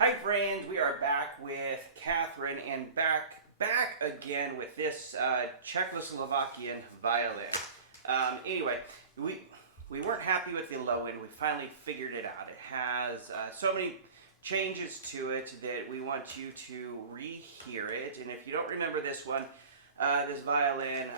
Hi friends, we are back with Catherine and back again with this Czechoslovakian violin. Anyway, we weren't happy with the low end. We finally figured it out. It has so many changes to it that we want you to rehear it. And if you don't remember this one, this violin,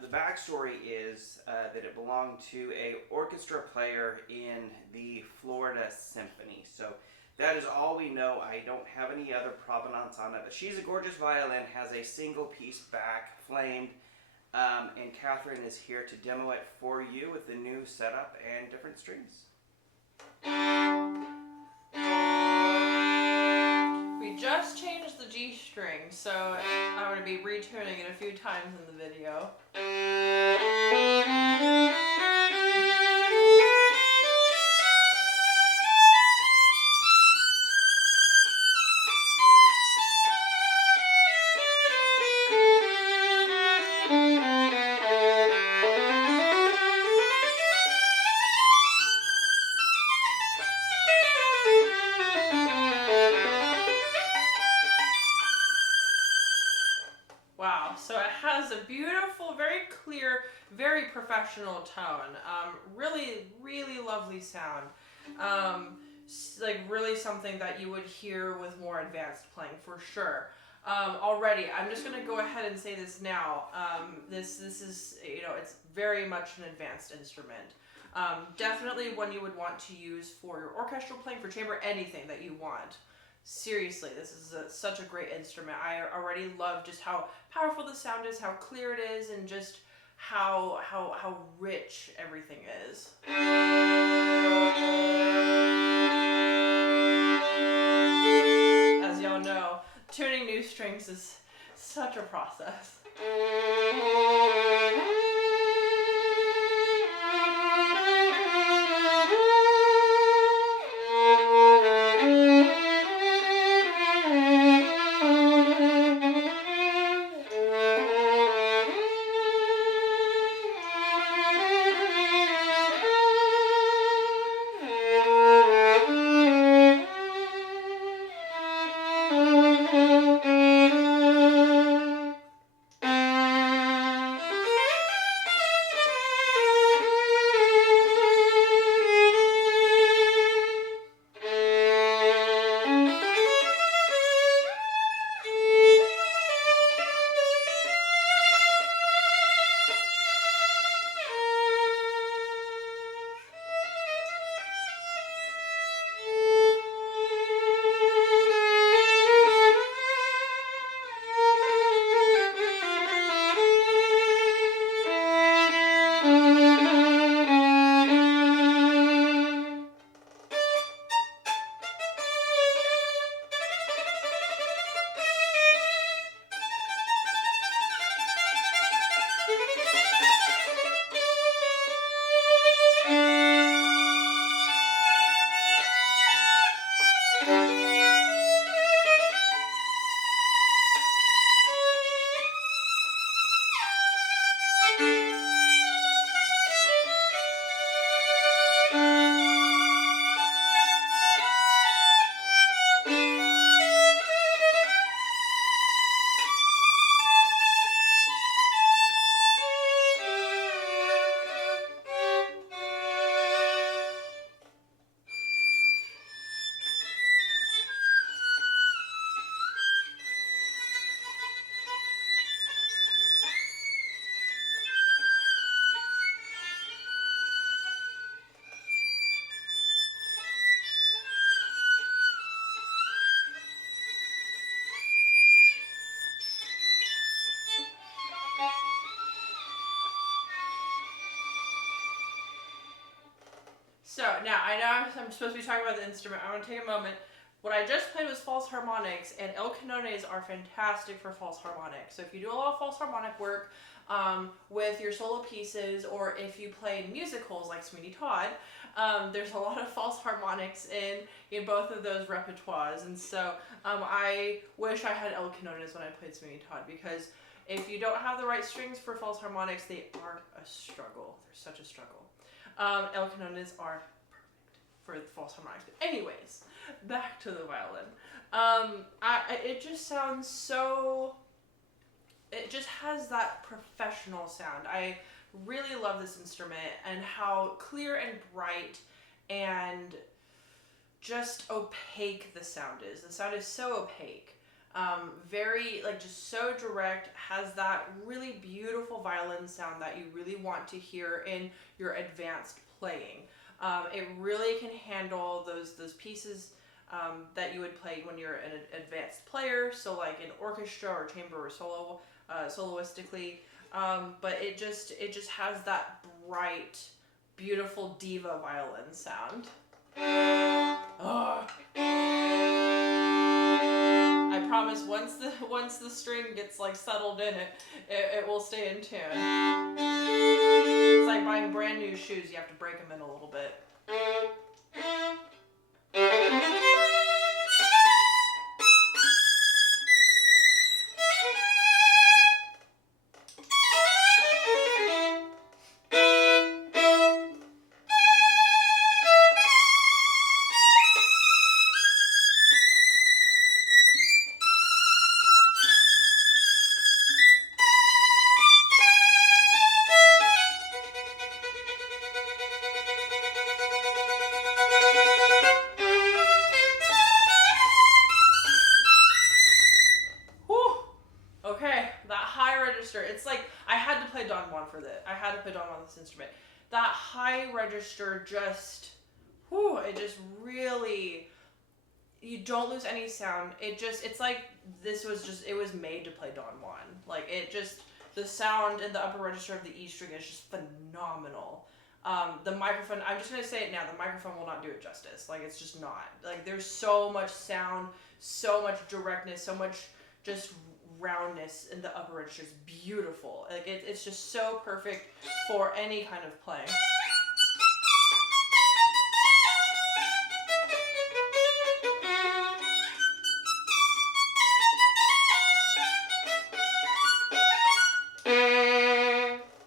the backstory is that it belonged to an orchestra player in the Florida Symphony. So that is all we know. I don't have any other provenance on it. But she's a gorgeous violin, has a single piece back, flamed, and Catherine is here to demo it for you with the new setup and different strings. We just changed the G string, so I'm going to be retuning it a few times in the video. Wow, so it has a beautiful, very clear, very professional tone. Really lovely sound. Like really something that you would hear with more advanced playing for sure. Already, I'm just going to go ahead and say this now. This is, it's very much an advanced instrument. Definitely one you would want to use for your orchestral playing, for chamber, anything that you want. Seriously, this is such a great instrument. I already love just how powerful the sound is, how clear it is, and just how rich everything is. As y'all know, tuning new strings is such a process. So now I know I'm supposed to be talking about the instrument. I want to take a moment. What I just played was false harmonics, and el canones are fantastic for false harmonics. So if you do a lot of false harmonic work with your solo pieces, or if you play musicals like Sweeney Todd, there's a lot of false harmonics in both of those repertoires. And so I wish I had el canones when I played Sweeney Todd, because if you don't have the right strings for false harmonics, they are a struggle. They're such a struggle. El canones are perfect. for the false harmonics. But anyways, back to the violin. It just sounds so. It just has that professional sound. I really love this instrument and how clear and bright and just opaque the sound is. The sound is so opaque. Very, like, just so direct, has that really beautiful violin sound that you really want to hear in your advanced playing. It really can handle those pieces that you would play when you're an advanced player, so like in orchestra or chamber or soloistically. But it just has that bright, beautiful diva violin sound. Oh. I promise once the string gets like settled in it will stay in tune. It's like buying brand new shoes, you have to break them in a little bit. It's like I had to play Don Juan for this. I had to play Don Juan on this instrument. That high register just, it just really, you don't lose any sound. It's like it was made to play Don Juan. Like the sound in the upper register of the E string is just phenomenal. The microphone, I'm just going to say it now, the microphone will not do it justice. Like, it's just not. Like, there's so much sound, so much directness, so much just roundness in the upper register. Is beautiful. Like it's just so perfect for any kind of playing.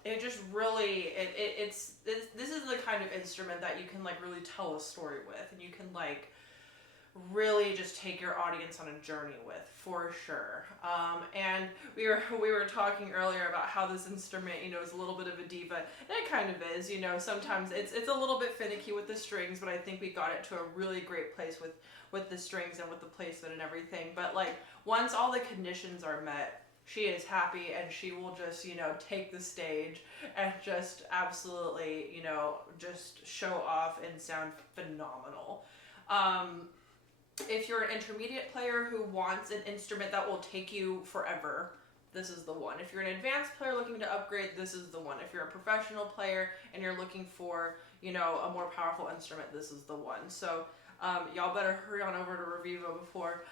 It just really this is the kind of instrument that you can like really tell a story with, and you can like really just take your audience on a journey with, for sure. And we were talking earlier about how this instrument, is a little bit of a diva. And it kind of is, sometimes it's a little bit finicky with the strings, but I think we got it to a really great place with the strings and with the placement and everything. But like once all the conditions are met, she is happy and she will just, take the stage and just absolutely, just show off and sound phenomenal. If you're an intermediate player who wants an instrument that will take you forever, this is the one. If you're an advanced player looking to upgrade, this is the one. If you're a professional player and you're looking for, a more powerful instrument, this is the one. So y'all better hurry on over to Revivo before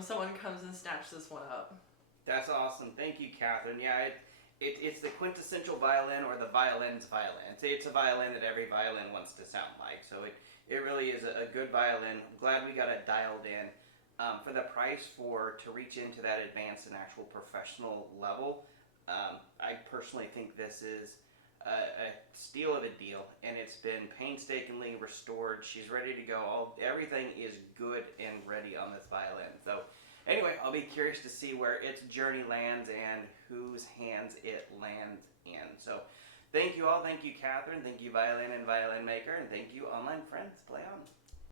someone comes and snatches this one up. That's awesome. Thank you, Catherine. Yeah, it's the quintessential violin, or the violin's violin. It's a violin that every violin wants to sound like. So it really is a good violin. I'm glad we got it dialed in. For the price to reach into that advanced and actual professional level, I personally think this is a steal of a deal, and it's been painstakingly restored. She's ready to go. Everything is good and ready on this violin. So anyway, I'll be curious to see where its journey lands and whose hands it lands in. So thank you all. Thank you, Catherine. Thank you, Violin and Violin Maker. And thank you, online friends. Play on.